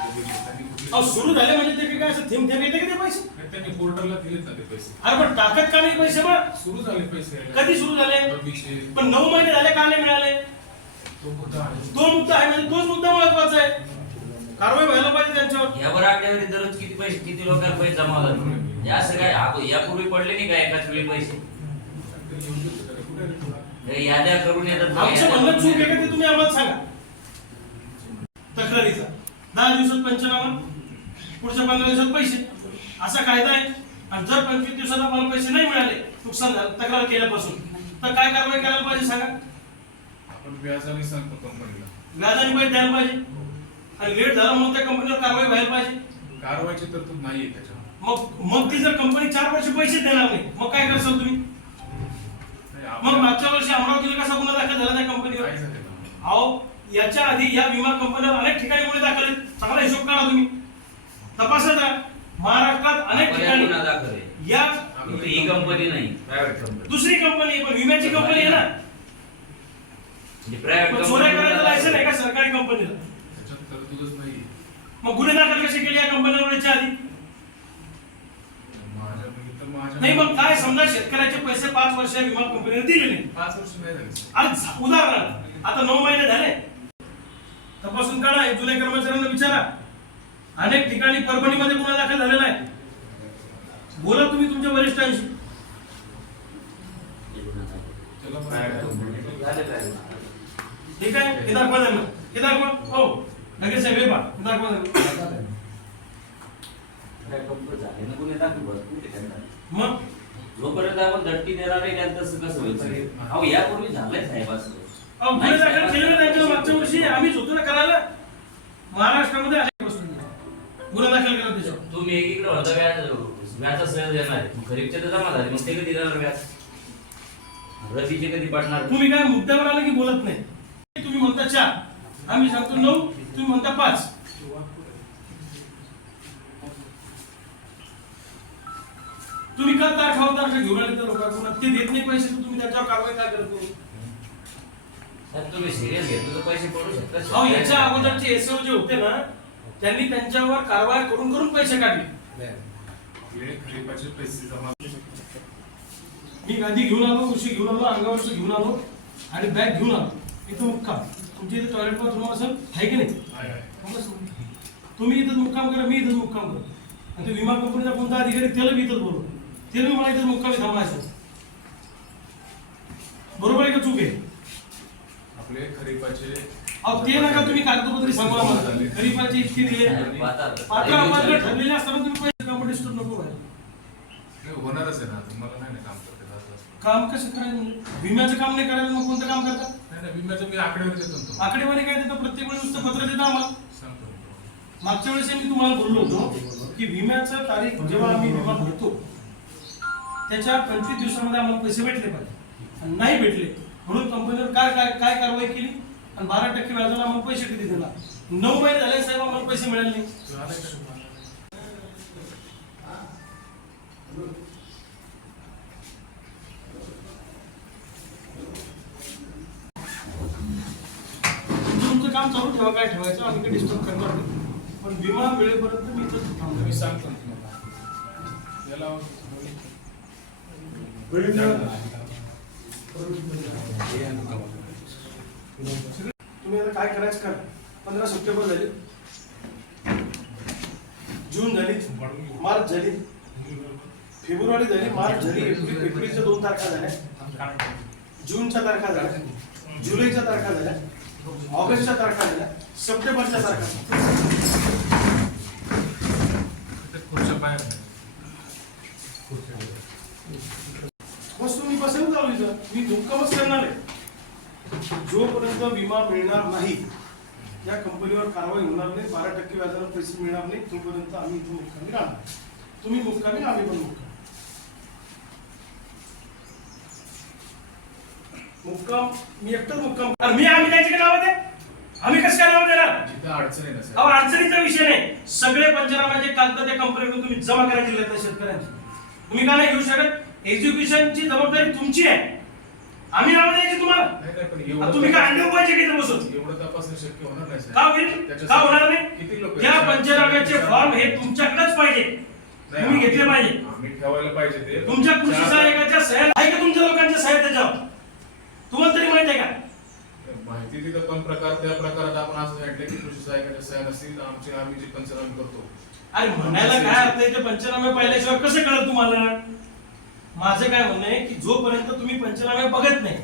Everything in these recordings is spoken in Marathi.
अहो सुरू झाले म्हणजे ते काय असं थेंब थेंब येते का ते पैसे? नाही, त्यांनी पोर्टलला दिलेत ना ते पैसे. अरे पण टाकत का नाही पैसे मग? सुरू झाले पैसे कधी सुरू झाले? रब्बीचे पण नऊ महिने झाले का नाही मिळाले? तो मुद्दा आहे. तो मुद्दा आहे म्हणजे तोच मुद्दा महत्त्वाचा आहे. कारवाई व्हायला पाहिजे त्यांच्यावर. यावर आकडेवारी दररोज किती पैसे किती लोकांना पैसे जमा होतात? या असं काय? आ- यापूर्वी पडले नाही का एकाच वेळी पैसे? याद्या करून येतात. आमचं म्हणणं चूक आहे का ते तुम्ही आम्हाला सांगा. तक्रारीचा. दहा दिवसात पंचनामा पुढच्या पंधरा दिवसात पैसे. असा कायदा आहे. आणि जर पंचवीस दिवसात आम्हाला पैसे नाही मिळाले नुकसान झालं तक्रार केल्यापासून तर काय कारवाई करायला पाहिजे सांगा? व्याजाने सांगतो कंपनीला. व्याजाने पैसे द्यायला पाहिजे. आणि लेट झाला म्हणून त्या कंपनीवर कारवाई व्हायला पाहिजे. कारवाईची तरतूद नाहीये त्याच्यावर. मग मग ती जर कंपनी चार वर्ष पैसे देणार नाही मग काय करसाल तुम्ही? नाही, मग मागच्या वर्षी अमरावतीला कसा गुन्हा दाखल झाला त्या कंपनीवर? झालेलं? अहो याच्या आधी या विमा कंपन्यावर अनेक ठिकाणी गुन्हे दाखल आहेत. चांगला हिशोब काढा तुम्ही. तपासा जरा महाराष्ट्रात अनेक ठिकाणी या ही कंपनी नाही प्रायव्हेट कंपनी दुसरी कंपनी आहे पण विम्याची कंपनी आहे ना. म्हणजे प्रायव्हेट पण चोऱ्या करायचं लायसन आहे. का सरकारी कंपनीला मग गुन्हे दाखल कसे केले या कंपन्यांवर याच्या आधी? माझ्या तर माझ्या नाही मग काय समजा शेतकऱ्याचे पैसे पाच वर्ष विमा कंपनीने दिले नाही. पाच वर्ष नाही झाले. उदाहरणार्थ आता नऊ महिने झाले. तपासून काढा एक जुने कर्मचाऱ्यांना विचारा. अनेक ठिकाणी परभणीमध्ये गुन्हा दाखल झालेला आहे. बोला तुम्ही तुमच्या वरिष्ठांशी. ठीक आहे? हे दाखवा त्यांना. हे दाखवा. हो. लगेच साहेब हे पहा. हे दाखवा त्यांना. मग? जोपर्यंत आपण धडकी देणार नाही त्यांचं तसं कसं होईल? अहो यापूर्वी झालंय साहेब असं. दाखल मागच्या वर्षी आम्हीच होतो ना करायला महाराष्ट्रामध्ये अनेक वस्तू गुन्हा दाखल तुम्ही एकीकडे होता व्याज व्याजा देणार आहे. मग खरीपचे तर जमा झाले मग ते कधी देणार व्याज? रतीचे कधी पडणार? तुम्ही काय मुद्द्यावर आलं की बोलत नाही? तुम्ही म्हणता चार आम्ही सांगतो नऊ तुम्ही म्हणता पाच. तुम्ही का तारखावर तारखा घेऊन आले तर लोकांकडून? ते देत नाही पैसे तर तुम्ही त्याच्यावर कारवाई काय करत नाही? साहेब तुम्ही सिरियस घेतलं तर पैसे पडू शकतात. अहो याच्या अगोदरचे एसओ जे होते ना त्यांनी त्यांच्यावर कारवाई करून करून पैसे काढले. खरीपाचे पैसे जमा मी गादी घेऊन आलो उशी घेऊन आलो अंगावरचं घेऊन आलो आणि बॅग घेऊन आलो. इथं मुक्काम. तुमच्या इथे टॉयलेट बाथरूम असेल आहे की नाही? आहे, आहे. तुम्ही इथं मुक्काम करा मी इथं मुक्काम करतो आणि तो विमा कंपनीचा कोणता अधिकारी त्याला मी इथंच बोलू त्याला मी मला इथं मुक्कामी थांबायचं. बरोबर आहे का चूक आहे? खरीपाचे. अहो ते नका तुम्ही कागदपत्री सांगा मला गरीबाचे इतके दिले. पात्र पात्र ठरलेले असताना तुम्ही पैसे कामं डिस्टर्ब नको व्हायला? नाही, होणारच आहे ना. तुम्हाला नाही ना काम करते. काम कसं करायचं म्हणजे? विम्याचं काम नाही करायला मग कोणतं काम करतात नाही नाही विम्याचं मी आकडेवर देतो ना तुम्हाला. आकडेवारी काय देतं? प्रत्येक वेळेस नुसतं पत्र देतं आम्हाला. सांगतो ना तुम्हाला. मागच्या वेळेस मी तुम्हाला बोललो होतो की विम्याचा तारीख जेव्हा आम्ही विमा भरतो त्याच्या पंचवीस दिवसामध्ये आम्हाला पैसे भेटले पाहिजे. आणि नाही भेटले म्हणून कंपनीवर काय काय काय कारवाई केली? आणि बारा टक्के व्याजाला आम्हाला पैसे किती देणार? नऊ महिने झाले साहेब आम्हाला पैसे मिळाले नाही. काम चालू ठेवा काय ठेवायचं? आम्ही काही डिस्टर्ब करणार नाही. पण विमा वेळेपर्यंत मी इथं थांबतो मी सांगतो तुम्हाला. याला तुम्ही आता काय करायचं कर. पंधरा सप्टेंबर झाली. जून झाली. मार्च झाली. फेब्रुवारी झाली. मार्च झाली. एप्रिल एप्रिलच्या दोन तारखा झाल्या. जूनच्या तारखा झाल्या. जुलैच्या तारखा झाल्या. ऑगस्टच्या तारखा झाल्या. सप्टेंबरच्या तारखा ते वस्तू मी बसेल चालू इथं मी बस करणार आहे. जोपर्यंत विमा मिळणार नाही या कंपनीवर कारवाई होणार नाही बारा टक्के व्याजाला पैसे मिळणार नाही तोपर्यंत आम्ही इथं मुक्कामी राहणार. तुम्ही मुक्कामी आम्ही पण मुक्कामी. मुक्काम मी एकटाच मुक्काम. आणि मी आम्ही त्याचे नाव दे आम्ही कसं काय नाव देणार? जिथं अडचण आहे ना अहो साहेब अडचणीचा विषय नाही. सगळे पंचनामाचे कागद त्या कंपनीकडून तुम्ही जमा करायचे जिल्ह्यातल्या शेतकऱ्यांची. तुम्ही का नाही घेऊ शकत? एज्युकेशनची जबाबदारी तुमची आहे. आम्ही नाव द्यायची तुम्हाला. नाही नाही पण आता एवढं तुम्ही काय अंडे उपायचे बसून? एवढं तपासणं शक्य होणार नाही साहेब. का होईल? त्याच्यासाठी का होणार नाही? किती लोक त्या पंचनाम्याचे फॉर्म हे तुमच्याकडेच पाहिजे. तुम्ही घेतले पाहिजे. आम्ही ठेवायला पाहिजे ते. तुमच्या कृषी सहाय्यकाच्या सह्या आहे का तुमच्या लोकांच्या सह्या त्याच्यावर? तुम्हाला तरी माहिती आहे का? माहिती तिथं पण प्रकार त्या प्रकारात आपण असं सांगितलं की कृषी सहाय्यकाच्या सह्या नसतील आमचे आम्ही जे पंचनामे करतो. अरे म्हणायला काय अर्थ आहे ते पंचनामे पाहिल्याशिवाय कसं कळत तुम्हाला? माझं काय म्हणणं आहे की जोपर्यंत तुम्ही पंचनामे बघत नाही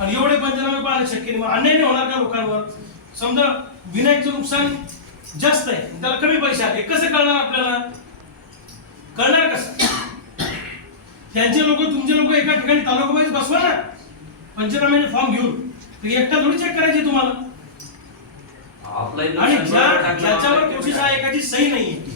आणि एवढे पंचनामे पाहणं शक्य नाही मग अन्याय नाही होणार का लोकांवर? समजा विनायकचं नुकसान जास्त आहे त्याला कमी पैसे आले कसं कळणार आपल्याला? कळणार कसं? त्यांचे लोक तुमचे लोक एका ठिकाणी तालुका वाईज बसवा ना. पंचनाम्याचे फॉर्म घेऊन. तर एकटा थोडी चेक करायचे तुम्हाला. आणि ज्या ज्याच्यावर कृषी सहाय्यकाची सही नाहीये.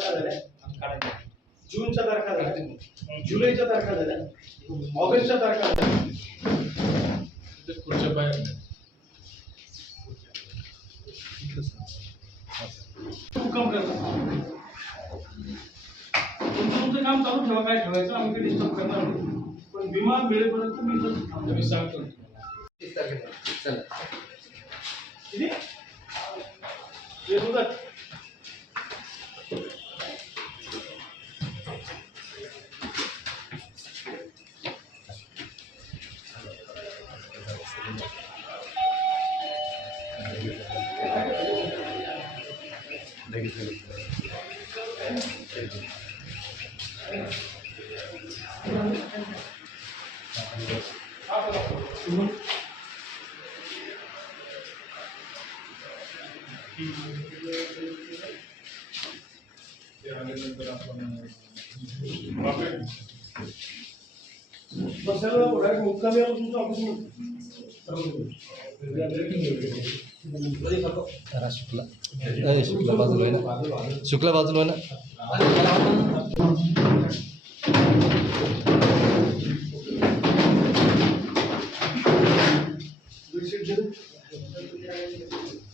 तारखा झाल्या. जूनच्या तारखा झाल्या. जुलैच्या तारखा झाल्या. ऑगस्टच्या तारखा झाल्या. ते पुढच्या बाहेर काम करतात तुमचं तुमचं काम चालू ठेवा काय ठेवायचं आम्ही काही डिस्टर्ब करणार नाही. पण विमा मिळेपर्यंत मी इथं थांबतो. मी सांगतो. तुम्हाला. किती? Marcelo, o horário do caminhão não está muito. जरा शुक्ला. शुक्ला बाजूला आहे ना? शुक्ला बाजूला आहे ना?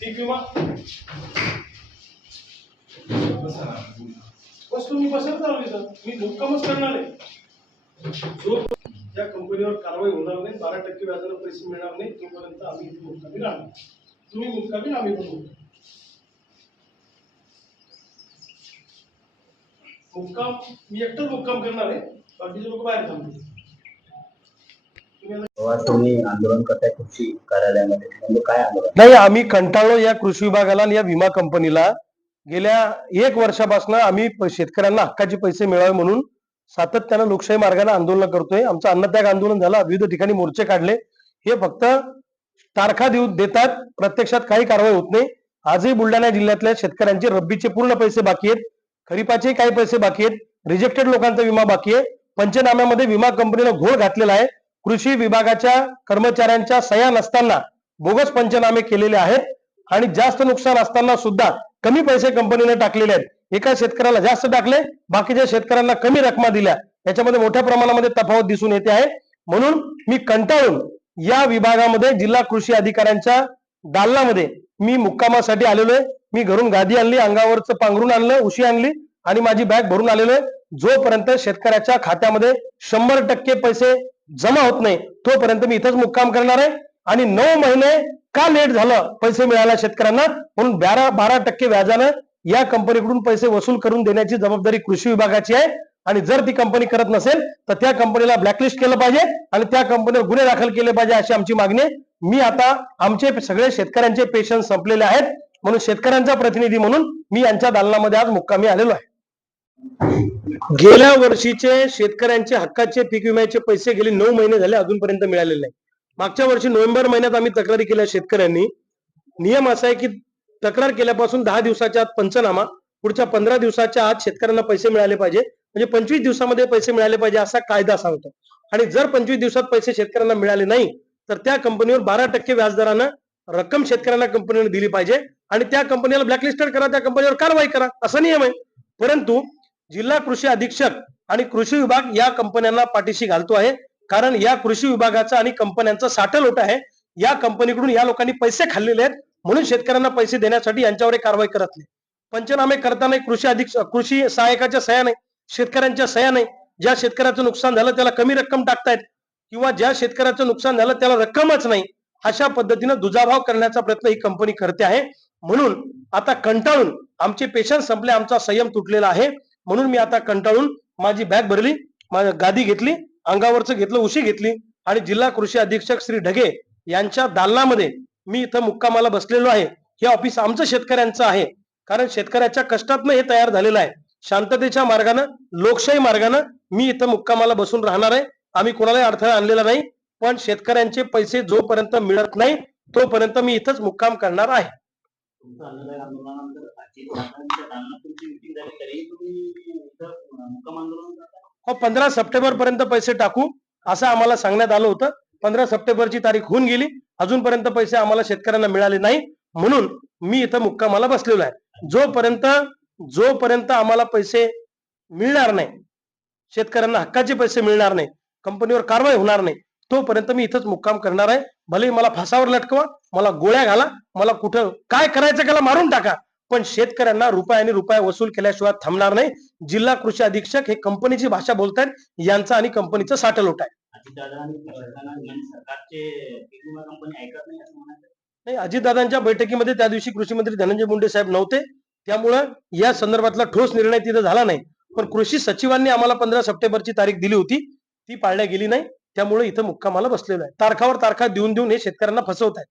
पीक विमा बसा ना, चालू इथं. मी मुक्कामच करणार आहे. जो ज्या कंपनीवर कारवाई होणार नाही. बारा टक्के व्याजाला पैसे मिळणार नाही. तोपर्यंत आम्ही इथे मुक्कामी राहणार. तुम्ही आम्ही पण मुक्कामी. मुक्काम मी एकटाच मुक्काम करणार आहे. बाकीचे लोक बाहेर थांबतील. तुम्ही आता- तेव्हा तुम्ही आंदोलन करताय कृषी कार्यालयामध्ये. म्हणजे काय आंदोलन? नाही आम्ही कंटाळलो या कृषी विभागाला आणि या विमा कंपनीला. गेल्या एक वर्षापासून आम्ही शेतकऱ्यांना हक्काचे पैसे मिळावे म्हणून सातत्यानं लोकशाही मार्गाने आंदोलन करतोय. आमचं अन्नत्याग आंदोलन झालं. विविध ठिकाणी मोर्चे काढले. हे फक्त तारखा देऊ देतात. प्रत्यक्षात काही कारवाई होत नाही. आजही बुलढाणा जिल्ह्यातल्या शेतकऱ्यांचे रब्बीचे पूर्ण पैसे बाकी आहेत. खरीपाचे काही पैसे बाकी आहेत. रिजेक्टेड लोकांचा विमा बाकी आहे. पंचनाम्यामध्ये विमा कंपनीनं घोळ घातलेला आहे. कृषी विभागाच्या कर्मचाऱ्यांच्या सह्या नसताना बोगस पंचनामे केलेले आहेत. आणि जास्त नुकसान असताना सुद्धा कमी पैसे कंपनीने टाकलेले आहेत. एका शेतकऱ्याला जास्त टाकले बाकीच्या शेतकऱ्यांना कमी रकमा दिल्या. याच्यामध्ये मोठ्या प्रमाणामध्ये तफावत दिसून येते आहे. म्हणून मी कंटाळून या विभागामध्ये जिल्हा कृषी अधिकाऱ्यांच्या दालनामध्ये मी मुक्कामासाठी आलेलो आहे. मी घरून गादी आणली अंगावरचं पांघरून आणलं उशी आणली आणि माझी बॅग भरून आलेलो आहे. जोपर्यंत शेतकऱ्याच्या खात्यामध्ये शंभर टक्के पैसे जमा होत नाही तोपर्यंत मी इथंच मुक्काम करणार आहे. आणि नऊ महिने का लेट झालं पैसे मिळायला शेतकऱ्यांना? म्हणून बारा बारा टक्के व्याजानं या कंपनीकडून पैसे वसूल करून देण्याची जबाबदारी कृषी विभागाची आहे. आणि जर ती कंपनी करत नसेल तर त्या कंपनीला ब्लॅकलिस्ट केलं पाहिजे आणि त्या कंपनीवर गुन्हे दाखल केले पाहिजे अशी आमची मागणी आहे. मी आता आमचे सगळे शेतकऱ्यांचे पेशन्स संपलेले आहेत. म्हणून शेतकऱ्यांचा प्रतिनिधी म्हणून मी यांच्या दालनामध्ये आज मुक्कामी आलेलो आहे. गेल्या वर्षीचे शेतकऱ्यांचे हक्काचे पीक विम्याचे पैसे गेले नऊ महिने झाले अजूनपर्यंत मिळालेले नाही. मागच्या वर्षी नोव्हेंबर महिन्यात आम्ही तक्रारी केल्या शेतकऱ्यांनी. नियम असा आहे की तक्रार केल्यापासून दहा दिवसाच्या आत पंचनामा पुढच्या पंधरा दिवसाच्या आत शेतकऱ्यांना पैसे मिळाले पाहिजे. म्हणजे पंचवीस दिवसामध्ये पैसे मिळाले पाहिजे असा कायदा सांगतो आणि जर पंचवीस दिवसात पैसे शेतकऱ्यांना मिळाले नाही तर त्या कंपनीवर बारा टक्के व्याजदरानं रक्कम शेतकऱ्यांना कंपनीने दिली पाहिजे आणि त्या कंपनीला ब्लॅकलिस्टेड करा त्या कंपनीवर कारवाई करा असा नियम आहे. परंतु जिल्हा कृषी अधीक्षक आणि कृषी विभाग या कंपन्यांना पाठीशी घालतो आहे. कारण या कृषी विभागाचा आणि कंपन्यांचा साठलोट आहे. या कंपनीकडून या लोकांनी पैसे खाल्लेले आहेत. म्हणून शेतकऱ्यांना पैसे देण्यासाठी यांच्यावर कारवाई करत नाही. पंचनामे करताना कृषी अधीक्षक कृषी सहायकाच्या सह्या नाही शेतकऱ्यांच्या सह्या नाही. ज्या शेतकऱ्याचं नुकसान झालं त्याला कमी रक्कम टाकतायत. किंवा ज्या शेतकऱ्याचं नुकसान झालं त्याला रक्कमच नाही. अशा पद्धतीनं दुजाभाव करण्याचा प्रयत्न ही कंपनी करते आहे. म्हणून आता कंटाळून आमचे पेशन्स संपले आमचा संयम तुटलेला आहे. म्हणून मी आता कंटाळून माझी बॅग भरली माझी गादी घेतली अंगावरचं घेतलं उशी घेतली आणि जिल्हा कृषी अधीक्षक श्री ढगे यांच्या दालनामध्ये मी इथं मुक्कामाला बसलेलो आहे. हे ऑफिस आमचं शेतकऱ्यांचं आहे. कारण शेतकऱ्याच्या कष्टातनं हे तयार झालेलं आहे. शांततेच्या मार्गानं लोकशाही मार्गानं मी इथं मुक्कामाला बसून राहणार आहे. आम्ही कोणालाही अडथळा आणलेला नाही पण शेतकऱ्यांचे पैसे जोपर्यंत मिळत नाही तोपर्यंत मी इथंच मुक्काम करणार आहे. हो पंधरा सप्टेंबर पर्यंत पैसे टाकू असं आम्हाला सांगण्यात आलं होतं. पंधरा सप्टेंबरची तारीख होऊन गेली अजूनपर्यंत पैसे आम्हाला शेतकऱ्यांना मिळाले नाही. म्हणून मी इथं मुक्कामाला बसलेलो आहे. जोपर्यंत जोपर्यंत आम्हाला पैसे मिळणार नाही शेतकऱ्यांना हक्काचे पैसे मिळणार नाही कंपनीवर कारवाई होणार नाही तोपर्यंत मी इथंच मुक्काम करणार आहे. भले मला फासावर लटकवा मला गोळ्या घाला मला कुठं काय करायचं त्याला मारून टाका पण शेतकऱ्यांना रुपयाने रुपया वसूल केल्याशिवाय थांबणार नाही. जिल्हा कृषी अधीक्षक हे कंपनीची भाषा बोलतायत यांचा आणि कंपनीचं साठलोट आहे. नाही अजितदादांच्या बैठकीमध्ये त्या दिवशी कृषी मंत्री धनंजय मुंडे साहेब नव्हते. त्यामुळं या संदर्भातला ठोस निर्णय तिथं झाला नाही. पण कृषी सचिवांनी आम्हाला पंधरा सप्टेंबरची तारीख दिली होती. ती पाळल्या गेली नाही. त्यामुळे इथं मुक्कामाला बसलेलो आहे. तारखावर तारखा देऊन देऊन हे शेतकऱ्यांना फसवत आहेत.